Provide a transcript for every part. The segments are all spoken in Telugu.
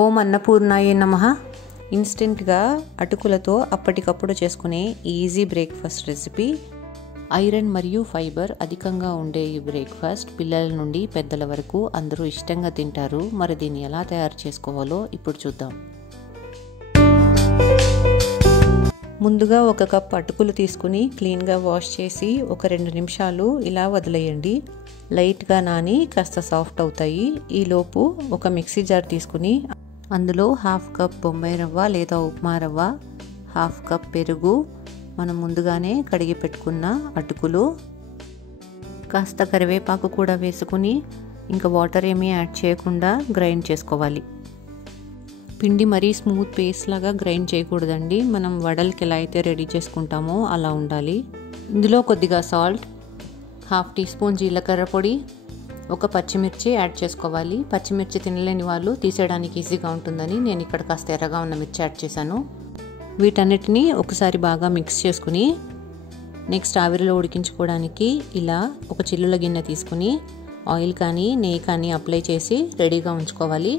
ఓం అన్నపూర్ణాయ నమః. ఇన్స్టెంట్గా అటుకులతో అప్పటికప్పుడు చేసుకునే ఈజీ బ్రేక్ఫాస్ట్ రెసిపీ. ఐరన్ మరియు ఫైబర్ అధికంగా ఉండే ఈ బ్రేక్ఫాస్ట్ పిల్లల నుండి పెద్దల వరకు అందరూ ఇష్టంగా తింటారు. మరి దీన్ని ఎలా తయారు చేసుకోవాలో ఇప్పుడు చూద్దాం. ముందుగా 1 కప్ అటుకులు తీసుకుని క్లీన్గా వాష్ చేసి ఒక 2 నిమిషాలు ఇలా వదిలేయండి. లైట్గా నాని కాస్త సాఫ్ట్ అవుతాయి. ఈలోపు ఒక మిక్సీ జార్ తీసుకుని అందులో 1/2 కప్ బొంబాయి రవ్వ లేదా ఉప్మా రవ్వ, 1/2 కప్ పెరుగు, మనం ముందుగానే కడిగి పెట్టుకున్న అటుకులు, కాస్త కరివేపాకు కూడా వేసుకుని ఇంకా వాటర్ ఏమీ యాడ్ చేయకుండా గ్రైండ్ చేసుకోవాలి. పిండి మరీ స్మూత్ పేస్ట్ లాగా గ్రైండ్ చేయకూడదండి. మనం వడలకి ఎలా అయితే రెడీ చేసుకుంటామో అలా ఉండాలి. ఇందులో కొద్దిగా సాల్ట్, 1/2 టీ స్పూన్ జీలకర్ర పొడి, ఒక పచ్చిమిర్చి యాడ్ చేసుకోవాలి. పచ్చిమిర్చి తినలేని వాళ్ళు తీసేయడానికి ఈజీగా ఉంటుందని నేను ఇక్కడ కాస్త ఎర్రగా ఉన్న మిర్చి యాడ్ చేశాను. వీటన్నిటిని ఒకసారి బాగా మిక్స్ చేసుకుని నెక్స్ట్ ఆవిరిలో ఉడికించుకోవడానికి ఇలా ఒక చిల్లుల గిన్నె తీసుకుని ఆయిల్ కానీ నెయ్యి కానీ అప్లై చేసి రెడీగా ఉంచుకోవాలి.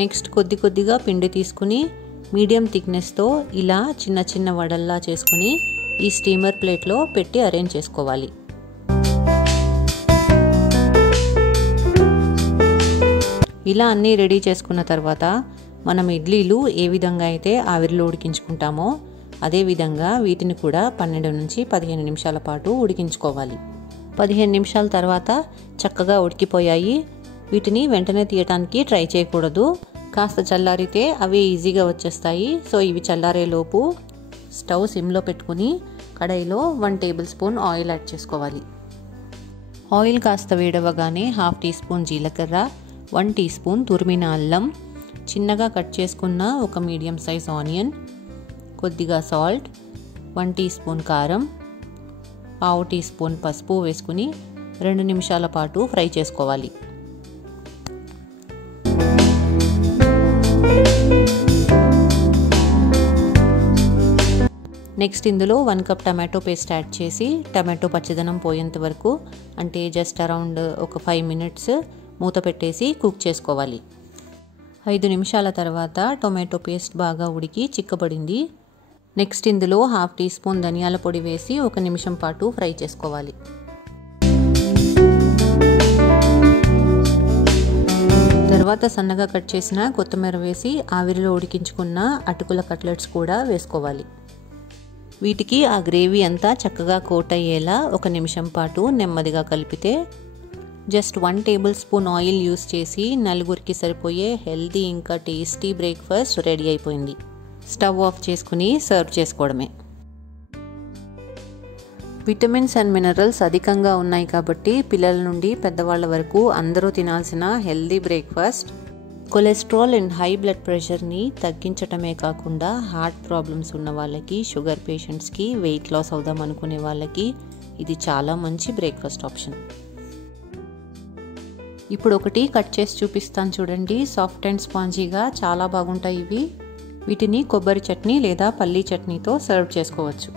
నెక్స్ట్ కొద్దిగా పిండి తీసుకుని మీడియం థిక్నెస్తో ఇలా చిన్న చిన్న వడల్లా చేసుకుని ఈ స్టీమర్ ప్లేట్లో పెట్టి అరేంజ్ చేసుకోవాలి. ఇలా అన్నీ రెడీ చేసుకున్న తర్వాత మనం ఇడ్లీలు ఏ విధంగా అయితే ఆవిరిలో ఉడికించుకుంటామో అదే విధంగా వీటిని కూడా 12 నుంచి 15 నిమిషాల పాటు ఉడికించుకోవాలి. 15 నిమిషాల తర్వాత చక్కగా ఉడికిపోయాయి. వీటిని వెంటనే తీయటానికి ట్రై చేయకూడదు. కాస్త చల్లారితే అవి ఈజీగా వచ్చేస్తాయి. సో ఇవి చల్లారేలోపు స్టవ్ సిమ్లో పెట్టుకుని కడాయిలో 1 టేబుల్ స్పూన్ ఆయిల్ యాడ్ చేసుకోవాలి. ఆయిల్ కాస్త వేడవగానే 1/2 టీ స్పూన్ జీలకర్ర, 1 టీ స్పూన్ తురిమిన అల్లం, చిన్నగా కట్ చేసుకున్న ఒక మీడియం సైజ్ ఆనియన్, కొద్దిగా సాల్ట్, 1 టీ స్పూన్ కారం, 1/2 టీ స్పూన్ పసుపు వేసుకుని 2 నిమిషాల పాటు ఫ్రై చేసుకోవాలి. నెక్స్ట్ ఇందులో 1 కప్ టమాటో పేస్ట్ యాడ్ చేసి టమాటో పచ్చదనం పోయేంత వరకు అంటే జస్ట్ అరౌండ్ ఒక 5 మినిట్స్ మూత పెట్టేసి కుక్ చేసుకోవాలి. 5 నిమిషాల తర్వాత టొమాటో పేస్ట్ బాగా ఉడికి చిక్కబడింది. నెక్స్ట్ ఇందులో 1/2 టీ స్పూన్ ధనియాల పొడి వేసి 1 నిమిషం పాటు ఫ్రై చేసుకోవాలి. తర్వాత సన్నగా కట్ చేసిన కొత్తిమీర వేసి ఆవిరిలో ఉడికించుకున్న అటుకుల కట్లెట్స్ కూడా వేసుకోవాలి. వీటికి ఆ గ్రేవీ అంతా చక్కగా కోట్ అయ్యేలా 1 నిమిషం పాటు నెమ్మదిగా కలిపితే just 1 table spoon oil use చేసి 4గురికి సరిపోయే హెల్తీ ఇంకా టేస్టీ బ్రేక్ఫాస్ట్ రెడీ అయిపోయింది. స్టవ్ ఆఫ్ చేసుకుని సర్వ్ చేసుకోవడమే. విటమిన్స్ అండ్ మినరల్స్ అధికంగా ఉన్నాయి కాబట్టి పిల్లల నుండి పెద్దవాళ్ళ వరకు అందరూ తినాల్సిన healthy breakfast. Cholesterol and high blood ప్రెషర్ని తగ్గించటమే కాకుండా హార్ట్ ప్రాబ్లమ్స్ ఉన్న వాళ్ళకి, షుగర్ పేషెంట్స్కి, వెయిట్ లాస్ అవుదాం అనుకునే వాళ్ళకి ఇది చాలా మంచి బ్రేక్ఫాస్ట్ ఆప్షన్. ఇప్పుడు ఒకటి కట్ చేసి చూపిస్తాను చూడండి. సాఫ్ట్ అండ్ స్పాంజీగా చాలా బాగుంటాయి ఇవి. వీటిని కొబ్బరి చట్నీ లేదా పల్లీ చట్నీతో సర్వ్ చేసుకోవచ్చు.